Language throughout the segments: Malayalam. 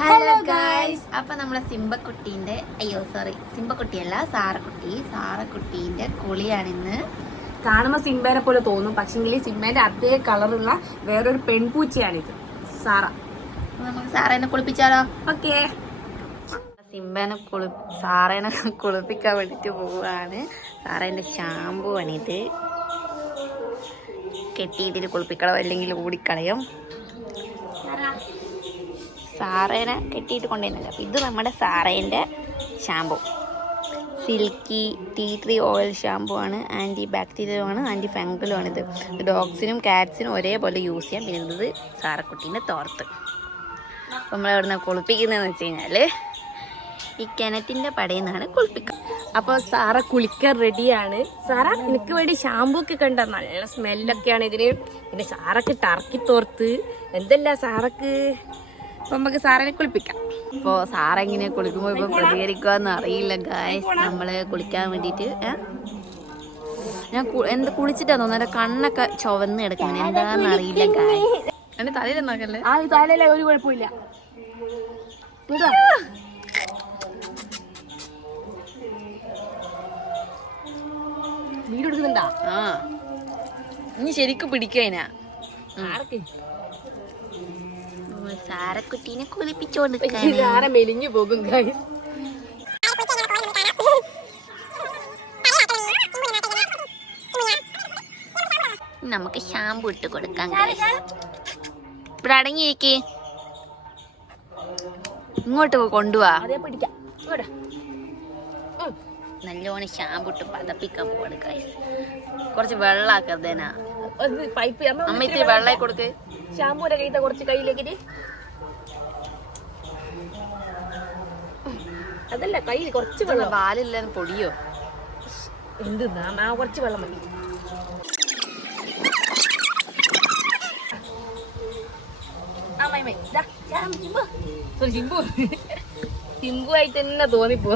ഹലോ ഗായ്സ് അപ്പൊ നമ്മളെ സിംബക്കുട്ടീന്റെ അയ്യോ സോറി സിംബക്കുട്ടിയല്ല സാറക്കുട്ടി സാറക്കുട്ടീന്റെ കുളിയാണിന്ന് കാണുമ്പോൾ സിംബേനെ പോലെ തോന്നും. പക്ഷെങ്കിൽ സിംബേന്റെ അതേ കളറുള്ള വേറൊരു പെൺപൂച്ചയാണിത് സാറ. നമുക്ക് സാറേനെ കുളിപ്പിച്ചാലോ? ഓക്കേ. സിംബനെ കുളി സാറേനെ കുളിപ്പിക്കാൻ വേണ്ടിട്ട് പോവാണ്. സാറേന്റെ ഷാമ്പു ആണിത് കെട്ടിയിട്ടിട്ട് കുളിപ്പിക്കണം അല്ലെങ്കിൽ ഓടിക്കളയും സാറേനെ കെട്ടിയിട്ട് കൊണ്ടുവരുന്നില്ല അപ്പോൾ ഇത് നമ്മുടെ സാറേന്റെ shampoo silky tea tree oil shampoo ആണ് ആന്റി ബാക്ടീരിയലും ആണ് ആന്റി ഫംഗലും ഇത്. ഡോഗ്സിനും കാറ്റ്സിനും ഒരേപോലെ യൂസ് ചെയ്യാം. പിന്നെ ഇത് സാറക്കുട്ടീന്റെ തോർത്ത്. എവിടുന്ന കുളിപ്പിക്കുന്നതെന്ന് വെച്ച് കഴിഞ്ഞാൽ ഈ കിണറ്റിന്റെ പടയിൽ നിന്നാണ് കുളിപ്പിക്കുക. അപ്പോൾ സാറ കുളിക്കാൻ റെഡിയാണ് സാറ എനിക്ക് വേണ്ടി ഷാമ്പൂ ഒക്കെ കണ്ട നല്ല സ്മെല്ലൊക്കെയാണ് ഇതിന്. പിന്നെ സാറക്ക് ടർക്കി തോർത്ത്. എന്തല്ല സാറക്ക്? അപ്പൊ നമുക്ക് സാറിനെ കുളിപ്പിക്കാം. അപ്പോൾ സാറെങ്ങനെ കുളിക്കുമ്പോൾ ഇപ്പോൾ പ്രതികരിക്കുമെന്ന് അറിയില്ല ഗായസ് നമ്മൾ കുളിക്കാൻ വേണ്ടിയിട്ട് ഞാൻ എന്ത് കുളിച്ചിട്ടാ തോന്നുന്നു? എന്റെ കണ്ണൊക്കെ ചുവന്ന് കിടക്കുന്നത് എന്താണെന്ന് അറിയില്ല ഗായ്സ് എന്റെ തലയിൽ നോക്കല്ലേ ആ തലയിലെ ഒരു കുഴപ്പമില്ല. ഇങ്ങോട്ട് വാ. എടുക്കുന്നുണ്ടാ? ആ. ഇനി ശരിക്കും പിടിക്കാനാ ആർക്ക്? സാരക്കുട്ടീനെ കുളിപ്പിച്ചോണ്ട് സാറ മെലിഞ്ഞു പോകും ഗൈസ് നമുക്ക് ഷാമ്പു ഇട്ട് കൊടുക്കാം. ഇവിടെ അടങ്ങിയിരിക്കേ. ഇങ്ങോട്ട്. കൊണ്ടുപോവാ നല്ലോണം ഷാമ്പു ഇട്ട് പതപ്പിക്കാൻ പോവാണ് ഗൈസ് കുറച്ച് വെള്ളാക്കാ പൈപ്പ് അമ്മ ഇത്തിരി വെള്ളമായി കൊടുക്ക്. ഷാമ്പൂന്റെ കഴിത്ത കുറച്ച് കയ്യിലേക്ക് അതല്ല കയ്യിൽ കുറച്ച് വെള്ളം. പാലില്ലാന്ന് പൊടിയോ? എന്ത് ആ കുറച്ച് വെള്ളം മതി. ചിമ്പു. ചിമ്പു. ആയിട്ട് തന്നെ തോന്നിപ്പോ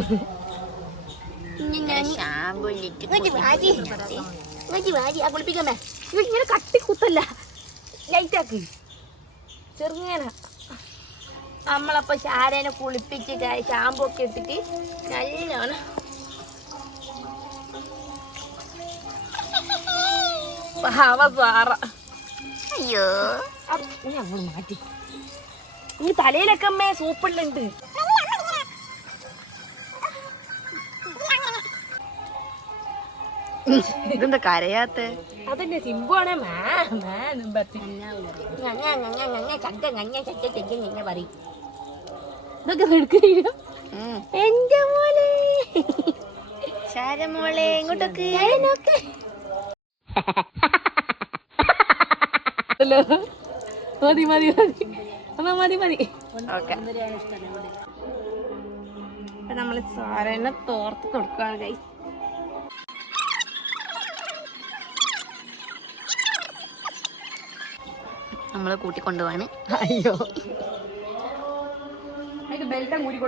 കുളിപ്പിക്കണ്ടേ ഇങ്ങനെ കട്ടി കുത്തല്ല ലൈറ്റ് ആക്ക്. ചെറുങ്ങനെ. നമ്മളപ്പോ ശാരനെ കുളിപ്പിച്ച് ഷാമ്പു ഒക്കെ ഇട്ടിട്ട് നല്ലോണം പാവ പാറ. അയ്യോ. ഇനി അങ്ങോട്ട് മാറ്റി. ഈ തലയിലൊക്കെ അമ്മേ സൂപ്പുള്ളുണ്ട് ഞങ്ങ, കരയാത്ത? പറയും. ഇതൊക്കെ വെളുക്കുകയോ എന്റെ മോളെ ശാരമോളെ ഇങ്ങോട്ടൊക്കെ. ഹലോ. മതി മതി മതി. അമ്മ മതി മതി. ഓക്കെ. നമ്മൾ സാരനെ തോർത്ത് കൊടുക്കുകയാണ് കൈ നമ്മൾ കൂട്ടിക്കൊണ്ടുപോവാണ്. അയ്യോ. ബെൽറ്റം കൂടി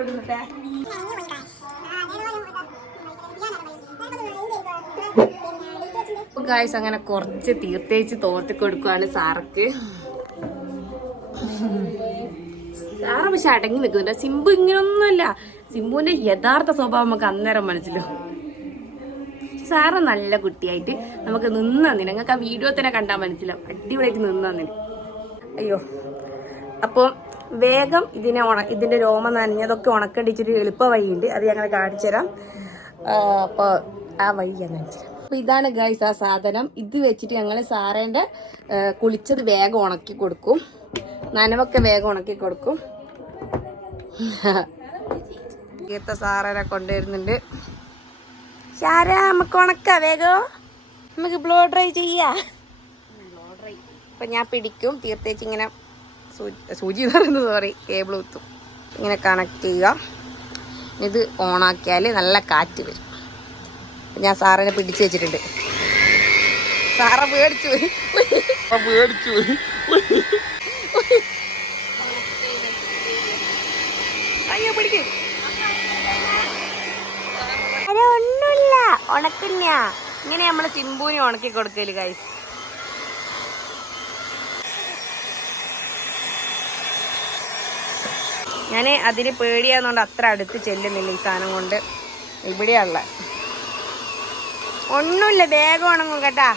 ഗായ്സ് അങ്ങനെ കുറച്ച് തീർത്തേച്ച് തോർത്തി കൊടുക്കുകയാണ് സാർക്ക്. സാറ് പക്ഷെ അടങ്ങി നിൽക്കുന്നുണ്ട്. സിംബു ഇങ്ങനൊന്നുമല്ല. സിംബുവിന്റെ യഥാർത്ഥ സ്വഭാവം നമുക്ക് അന്നേരം മനസ്സിലാവും. സാറ് നല്ല കുട്ടിയായിട്ട് നമുക്ക് നിന്നു നിങ്ങൾക്ക് ആ വീഡിയോ തന്നെ കണ്ടാൽ മനസ്സിലാവും. അടിപൊളിയായിട്ട് നിന്നു. അയ്യോ. അപ്പോൾ വേഗം ഇതിനെ ഉണ ഇതിന്റെ രോമം നനഞ്ഞതൊക്കെ ഉണക്കടിച്ചിട്ട് എളുപ്പ വഴിയുണ്ട് അത് ഞങ്ങൾ കാണിച്ചു തരാം അപ്പോൾ ആ വഴി ഞാൻ കാണിച്ചു തരാം അപ്പോൾ ഇതാണ് ഗൈസ് ആ സാധനം. ഇത് വെച്ചിട്ട് ഞങ്ങൾ സാറേന്റെ കുളിച്ചത് വേഗം ഉണക്കി കൊടുക്കും. നനവൊക്കെ വേഗം ഉണക്കി കൊടുക്കും. ഈത്ത സാറേനെ കൊണ്ടുവരുന്നുണ്ട്. ശാര നമുക്ക് ഉണക്കാം വേഗം. നമുക്ക് ബ്ലോ ഡ്രൈ ചെയ്യാം. അപ്പൊ ഞാൻ പിടിക്കും തീർത്തേച്ച് ഇങ്ങനെ സൂചി എന്ന് പറയുന്നത് സോറി കേബിൾ കുത്തും. ഇങ്ങനെ കണക്ട് ചെയ്യുക. ഇത് ഓണാക്കിയാൽ നല്ല കാറ്റ് വരും. ഞാൻ സാറിനെ പിടിച്ചു വെച്ചിട്ടുണ്ട്. സാറ പേടിച്ചു പേടിച്ചു അയ്യോ പിടിക്കും. അതെ ഒന്നുമില്ല. ഉണക്കില്ല. ഇങ്ങനെ നമ്മൾ ചിമ്പൂനെ ഉണക്കി കൊടുക്കൽ കൈ ഞാൻ അതിന് പേടിയാന്നുകൊണ്ട് അത്ര അടുത്ത് ചെല്ലുന്നില്ല ഈ സാധനം കൊണ്ട്. ഇവിടെയുള്ള. ഒന്നുമില്ല വേഗം ഉണങ്ങും കേട്ടാ.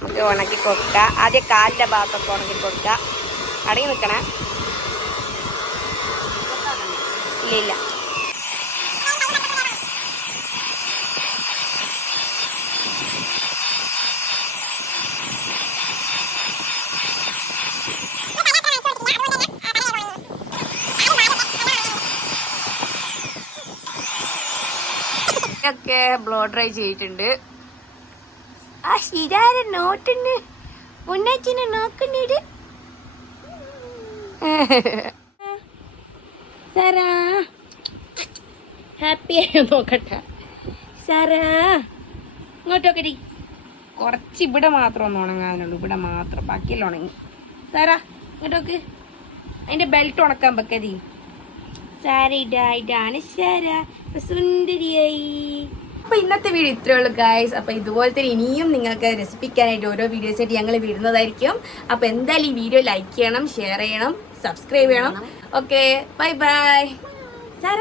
നമുക്ക് ഉണക്കി കൊടുക്കുക ആദ്യം കാലിന്റെ ഭാഗത്തൊക്കെ ഉണക്കി കൊടുക്കുക അടങ്ങി നിൽക്കണേ ഇല്ല ഇല്ല. ഒക്കെ ബ്ലോ ഡ്രൈ ചെയ്തിട്ടുണ്ട്. ആ ശിരാര നോട്ടുണ്ട് മുന്നേച്ചിനെ നോക്കുന്നുണ്ട് സാറാ. ഹാപ്പി ആയി നോക്കട്ടെ. സാറാ. ഇങ്ങോട്ടൊക്കെ കുറച്ച് ഇവിടെ മാത്രം ഒന്ന് ഉണങ്ങാനുള്ളൂ. ഇവിടെ മാത്രം. ബാക്കിയെല്ലാം ഉണങ്ങി. സാറാ ഇങ്ങോട്ടൊക്കെ. അതിന്റെ ബെൽറ്റ് ഉണക്കാൻ വെക്കതി സാര ഇടാ ഇടാണ് സുന്ദരിയായി. അപ്പൊ ഇന്നത്തെ വീഡിയോ ഇത്രേ ഉള്ളൂ ഗായ്സ് അപ്പൊ ഇതുപോലത്തെ ഇനിയും നിങ്ങൾക്ക് രസിപ്പിക്കാനായിട്ട് ഓരോ വീഡിയോസ് ആയിട്ട് ഞങ്ങൾ വിടുന്നതായിരിക്കും. അപ്പൊ എന്തായാലും ഈ വീഡിയോ ലൈക്ക് ചെയ്യണം ഷെയർ ചെയ്യണം സബ്സ്ക്രൈബ് ചെയ്യണം. Okay bye bye സാര